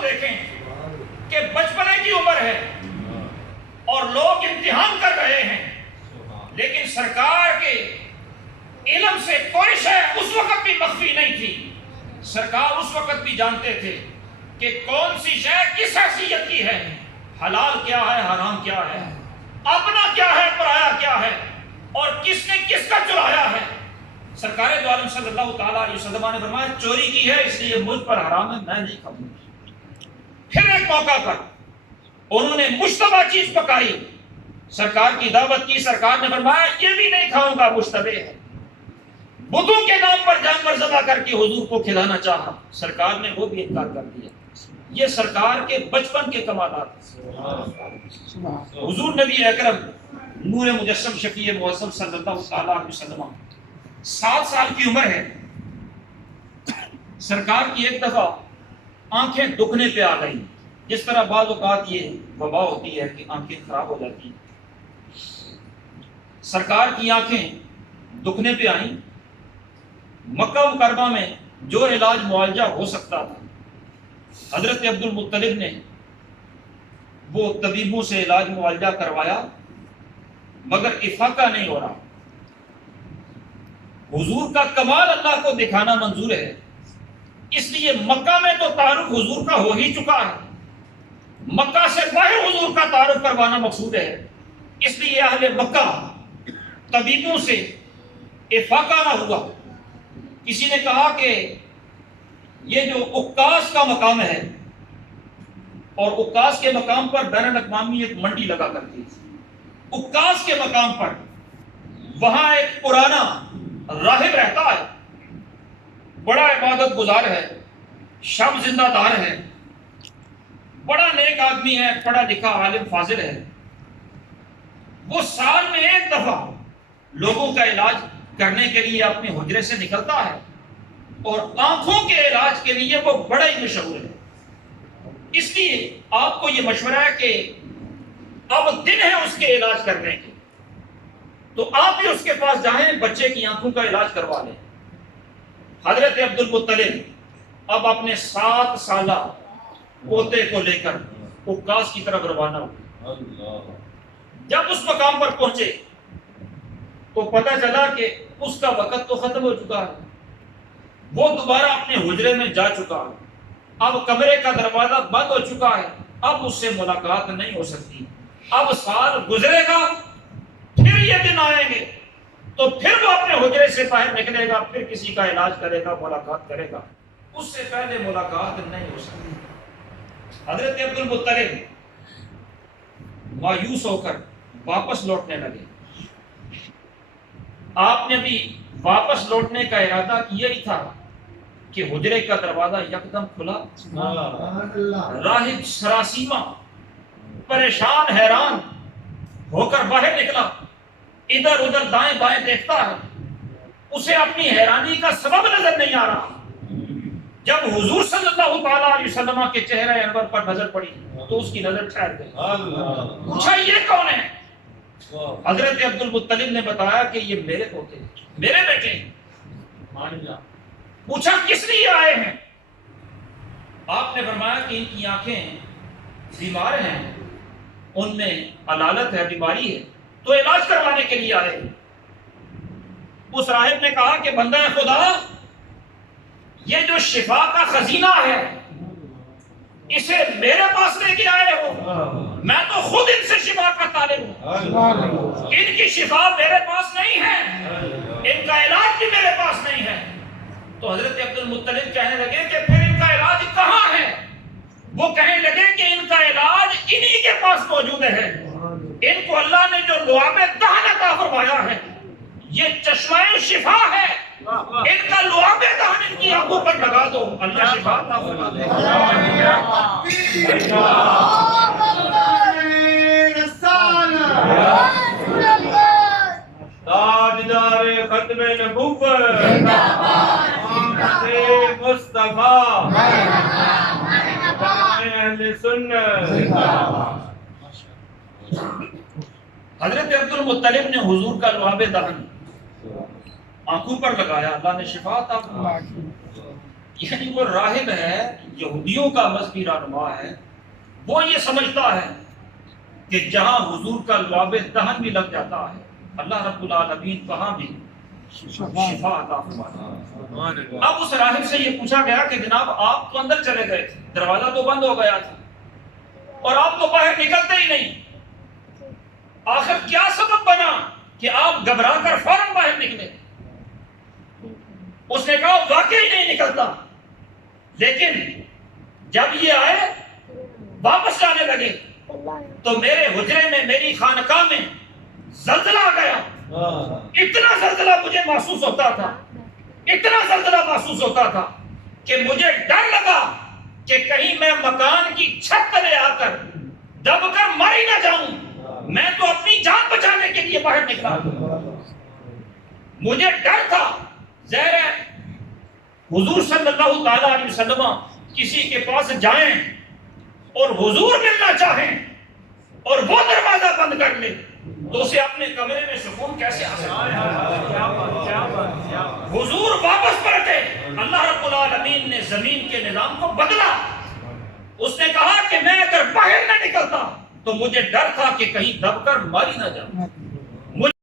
کو دیکھیں کہ بچپنے کی عمر ہے اور لوگ امتحان کر رہے ہیں، لیکن سرکار کے علم سے کوئی شے اس وقت بھی مخفی نہیں تھی۔ سرکار اس وقت بھی جانتے تھے کہ کون سی شے کس حیثیت کی ہے، حلال کیا ہے، حرام کیا ہے، اپنا کیا ہے، پرایا کیا ہے، اور کس نے کس کا چرایا ہے۔ سرکار دو عالم صلی اللہ تعالیٰ علیہ وسلم نے فرمایا چوری کی ہے اس لیے مجھ پر حرام ہے، میں نہیں کھاؤں گا۔ پھر ایک موقع پر انہوں نے مشتبہ چیز پکائی، سرکار کی دعوت کی، سرکار نے فرمایا یہ بھی نہیں کھاؤں گا، مشتبہ ہے۔ بتوں کے نام پر جانور ذبح کر کے حضور کو کھلانا چاہا، سرکار نے وہ بھی انکار کر دیا۔ یہ سرکار کے بچپن کے کمالات۔ حضور نبی اکرم نور مجسم شفیع معظم صلی اللہ تعالیٰ علیہ وسلم 7 سال کی عمر ہے، سرکار کی ایک دفعہ آنکھیں دکھنے پہ آ گئی، جس طرح بعض اوقات یہ وبا ہوتی ہے کہ آنکھیں خراب ہو جاتی ہیں۔ سرکار کی آنکھیں دکھنے پہ آئیں۔ مکہ مکرمہ میں جو علاج معالجہ ہو سکتا تھا، حضرت عبد المطلب نے وہ طبیبوں سے علاج معالجہ کروایا، مگر افاقہ نہیں ہو رہا۔ حضور کا کمال اللہ کو دکھانا منظور ہے، اس لیے مکہ میں تو تعارف حضور کا ہو ہی چکا ہے، مکہ سے باہر حضور کا تعارف کروانا مقصود ہے۔ اس لیے اہل مکہ طبیبوں سے افاقہ نہ ہوا۔ کسی نے کہا کہ یہ جو عکاس کا مقام ہے، اور عکاس کے مقام پر بین الاقوامی ایک منڈی لگا کرتی تھی، عکاس کے مقام پر وہاں ایک پرانا راہب رہتا ہے، بڑا عبادت گزار ہے، شب زندہ دار ہے، بڑا نیک آدمی ہے، پڑھا لکھا عالم فاضل ہے۔ وہ سال میں ایک دفعہ لوگوں کا علاج کرنے کے لیے اپنے حجرے سے نکلتا ہے، اور آنکھوں کے علاج کے لیے وہ بڑا ہی مشہور ہے۔ اس لیے آپ کو یہ مشورہ ہے کہ اب دن ہے اس کے علاج کرنے کے، تو آپ بھی اس کے پاس جائیں، بچے کی آنکھوں کا علاج کروا لیں۔ حضرت عبد المطلب اب اپنے 7 سالہ پوتے کو لے کر عکاس کی طرف روانہ ہوئے۔ جب اس مقام پر پہنچے تو پتہ چلا کہ اس کا وقت تو ختم ہو چکا ہے، وہ دوبارہ اپنے حجرے میں جا چکا ہے، اب کمرے کا دروازہ بند ہو چکا ہے، اب اس سے ملاقات نہیں ہو سکتی۔ اب سال گزرے گا، پھر یہ دن آئیں گے، تو پھر وہ اپنے حجرے سے باہر نکلے گا، پھر کسی کا علاج کرے گا، ملاقات کرے گا، اس سے پہلے ملاقات نہیں ہو سکتی۔ حضرت عبد المطلب مایوس ہو کر واپس لوٹنے لگے۔ آپ نے بھی واپس لوٹنے کا ارادہ کیا ہی تھا کہ حجرے کا دروازہ یکدم کھلا۔ راہب سراسیمہ پریشان حیران ہو کر باہر نکلا، ادھر ادھر دائیں بائیں دیکھتا ہے، اسے اپنی حیرانی کا سبب نظر نہیں آ رہا۔ جب حضور صلی اللہ تعالیٰ علیہ وسلم کے چہرے انور پر نظر پڑی تو اس کی نظر ٹھہر گئی۔ پوچھا یہ کون ہے؟ حضرت عبد المطلب نے بتایا کہ یہ میرے پوتے، میرے بیٹے ہیں۔ پوچھا کس لیے آئے ہیں؟ آپ نے فرمایا کہ ان کی آنکھیں بیمار ہیں، ان میں علالت ہے، بیماری ہے، تو علاج کروانے کے لیے آئے ہیں۔ اس راہب نے کہا کہ بندہ خدا، یہ جو شفا کا خزینہ ہے اسے میرے پاس لے کے آئے ہو، میں تو خود ان سے شفا کا طالب ہوں، ان کی شفا میرے پاس نہیں ہے، ان کا علاج بھی میرے پاس نہیں ہے۔ تو حضرت عبد المطلب کہنے لگے کہ پھر ان کا علاج کہاں ہے؟ وہ کہنے لگے کہ ان کا علاج انہی کے پاس موجود ہے، ان کو اللہ نے جو لعاب دہن عطا فرمایا ہے، یہ چشمہ شفا ہے، ان کا لعاب دہن ان کی آنکھوں پر لگا دو، اللہ شفا عطا فرما دے۔ تاجدار ختم نبوت مصطفیٰ اہل سنت۔ حضرت عبد المطلب نے حضور کا لعاب دہن آنکھوں پر لگایا، اللہ نے شفا عطا فرمائی۔ یعنی وہ راہب ہے، یہودیوں کا مذہبی رہنما ہے، وہ یہ سمجھتا ہے کہ جہاں حضور کا لعاب دہن بھی لگ جاتا ہے اللہ رب العالمین وہاں بھی شفا عطا فرماتا ہے۔ اب اس راہب سے یہ پوچھا گیا کہ جناب آپ تو اندر چلے گئے تھے، دروازہ تو بند ہو گیا تھا اور آپ تو باہر نکلتے ہی نہیں، آخر کیا سبب بنا کہ آپ گھبرا کر فوراً باہر نکلے؟ اس نے کہا واقعی نہیں نکلتا، لیکن جب یہ آئے واپس جانے لگے تو میرے حجرے میں، میری خانقاہ میں زلزلہ آ گیا۔ اتنا زلزلہ مجھے محسوس ہوتا تھا، اتنا زلزلہ محسوس ہوتا تھا کہ مجھے ڈر لگا کہ کہیں میں مکان کی چھت تلے آ کر دب کر مر ہی نہ جاؤں۔ میں تو اپنی جان بچانے کے لیے باہر نکلا، مجھے ڈر تھا۔ ظاہر ہے حضور صلی اللہ تعالی علیہ وسلم کسی کے پاس جائیں اور حضور ملنا چاہیں اور وہ دروازہ بند کر لے تو اسے اپنے کمرے میں سکون کیسے حاصل ہو؟ حضور واپس پلٹے، اللہ رب العالمین نے زمین کے نظام کو بدلا۔ اس نے کہا کہ میں اگر باہر نہ نکلتا تو مجھے ڈر تھا کہ کہیں دب کر ماری نہ جاؤں۔